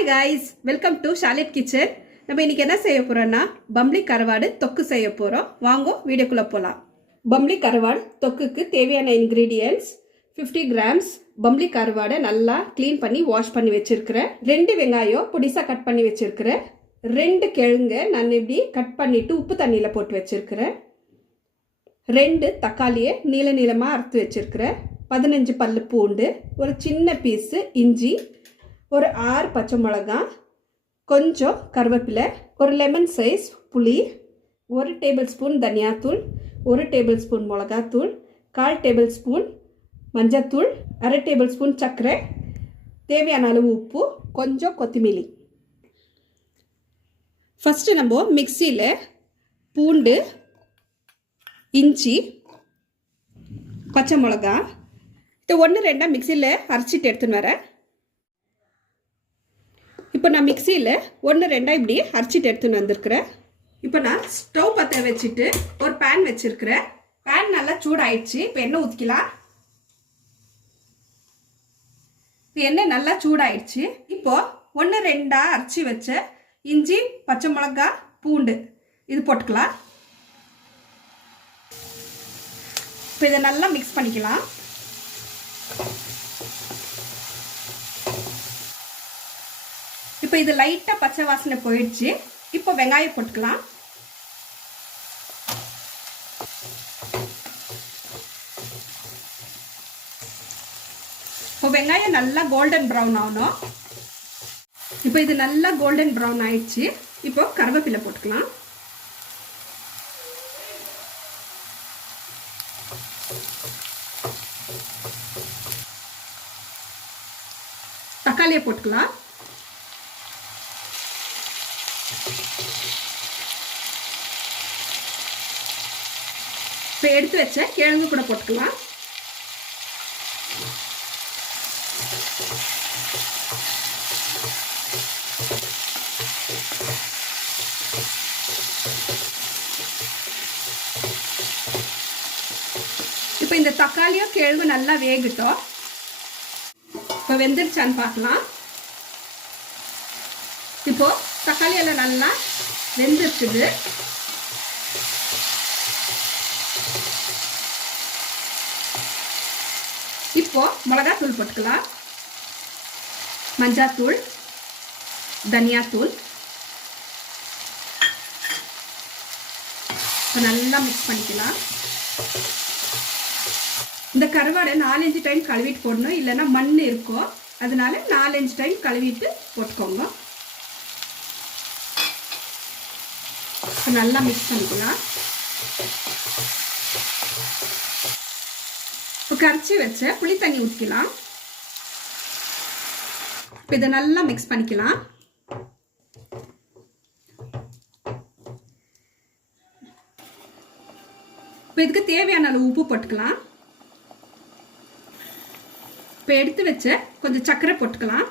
Hi guys, welcome to ஷாலிட் kitchen. நம்ம இன்னைக்கு என்ன செய்ய போறோம்னா பம்ளி கருவாடு தொக்கு செய்ய போறோம். வாங்க வீடியோக்குள்ள போலாம். பம்ளி கருவாடு தொக்குக்கு தேவையான இன்கிரீடியன்ட்ஸ் 50 கிராம்ஸ் பம்ளி கருவாடை நல்லா க்ளீன் பண்ணி வாஷ் பண்ணி வச்சிருக்கிறேன். 2 வெங்காயம் பொடிசா கட் பண்ணி வச்சிருக்கிறேன். 2 கிழங்கு நான் இப்படி கட் பண்ணிட்டு உப்பு தண்ணியில் போட்டு வச்சிருக்கிறேன். 2 தக்காளியை நீளமாக அறுத்து வச்சிருக்கிறேன். 15 பல்லு பூண்டு, ஒரு சின்ன பீஸு இஞ்சி, ஒரு 6 பச்சை மிளகாய், கொஞ்சம் கருவேப்பிலை, ஒரு லெமன் சைஸ் புளி, 1 டேபிள் ஸ்பூன் தனியாத்தூள், 1 டேபிள் ஸ்பூன் மிளகாத்தூள், 1/4 டேபிள் ஸ்பூன் மஞ்சத்தூள், 1/2 டேபிள் ஸ்பூன் சர்க்கரை, தேவையான அளவு உப்பு, கொஞ்சம் கொத்தமல்லி. ஃபஸ்ட்டு நம்ம மிக்சியில் பூண்டு, இஞ்சி, பச்சை மிளகா இது 1-2 மிக்சியில் அரைச்சிட்டு எடுத்துன்னு வரேன். இப்போ நான் மிக்சியில் 1-2 இப்படி அரைச்சிட்டு எடுத்துன்னு வந்திருக்கிறேன். இப்போ நான் ஸ்டவ் பற்ற வச்சுட்டு ஒரு பேன் வச்சுருக்கிறேன். பேன் நல்லா சூடாயிடுச்சு. இப்போ எண்ணெய் ஊற்றிக்கலாம். இப்போ எண்ணெய் நல்லா சூடாயிடுச்சு. இப்போ 1-2 அரைச்சி வச்ச இஞ்சி, பச்சை மிளகா, பூண்டு இது போட்டுக்கலாம். இப்போ இதை நல்லா மிக்ஸ் பண்ணிக்கலாம். இப்போ இது லைட்டாக பச்சை வாசனை போயிடுச்சு. இப்போ வெங்காயம் போட்டுக்கலாம். இப்போ வெங்காயம் நல்லா கோல்டன் ப்ரௌன் ஆகணும். இப்போ இது நல்லா கோல்டன் ப்ரௌன் ஆயிடுச்சு. இப்போ கருவேப்பிலை போட்டுக்கலாம். தக்காளியை போட்டுக்கலாம். இப்போ எடுத்து வச்ச கிழங்கு கூட போட்டுக்கலாம். இப்போ இந்த தக்காளியும் கிழங்கு நல்லா வேகட்டும். இப்போ வெந்துருச்சான்னு பார்க்கலாம். இப்போ தக்காளி எல்லாம் நல்லா வெந்துருக்குது. இப்போ மிளகாத்தூள் போட்டுக்கலாம். மஞ்சாத்தூள், தனியாத்தூள் நல்லா மிக்ஸ் பண்ணிக்கலாம். இந்த கருவாடை 4-5 டைம் கழுவிட்டு போடணும், இல்லைன்னா மண் இருக்கும். அதனால 4-5 டைம் கழுவிட்டு போட்டுக்கோங்க. நல்லா மிக்ஸ் பண்ணிக்கலாம். இப்போ கரைச்சி வச்ச புளி தண்ணி ஊற்றிக்கலாம். இப்போ இதை நல்லா மிக்ஸ் பண்ணிக்கலாம். இப்போ இதுக்கு தேவையான அளவு உப்பு போட்டுக்கலாம். இப்போ எடுத்து வச்ச கொஞ்சம் சர்க்கரை போட்டுக்கலாம்.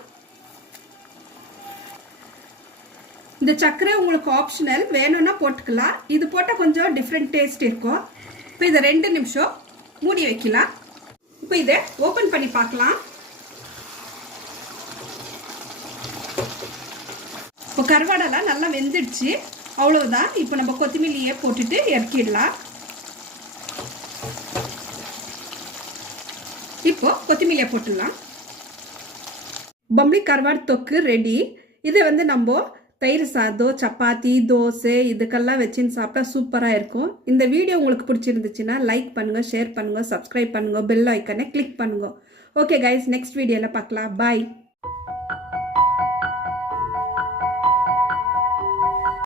இந்த சர்க்கரை உங்களுக்கு ஆப்ஷனல், வேணும்னா போட்டுக்கலாம். இது போட்டால் கொஞ்சம் டிஃப்ரெண்ட் டேஸ்ட் இருக்கும். இப்போ இதை 2 நிமிஷம் மூடி வைக்கலாம். இப்போ இதை ஓப்பன் பண்ணி பார்க்கலாம். இப்போ கருவாடெல்லாம் நல்லா வெந்துடுச்சு. அவ்வளவுதான். இப்போ நம்ம கொத்தமல்லியை போட்டுட்டு இறக்கிடலாம். இப்போ கொத்தமல்லியை போட்டுடலாம். பம்ளி கருவாடு தொக்கு ரெடி. இதை நம்ம தயிர் சாதம், சப்பாத்தி, தோசை இதுக்கெல்லாம் வச்சுன்னு சாப்பிட்டா சூப்பராக இருக்கும். இந்த வீடியோ உங்களுக்கு பிடிச்சிருந்துச்சுன்னா லைக் பண்ணுங்கள், ஷேர் பண்ணுங்கள், சப்ஸ்கிரைப் பண்ணுங்கள், பெல் ஐக்கனை கிளிக் பண்ணுங்கள். ஓகே கைஸ், நெக்ஸ்ட் வீடியோவில் பார்க்கலாம். பாய்.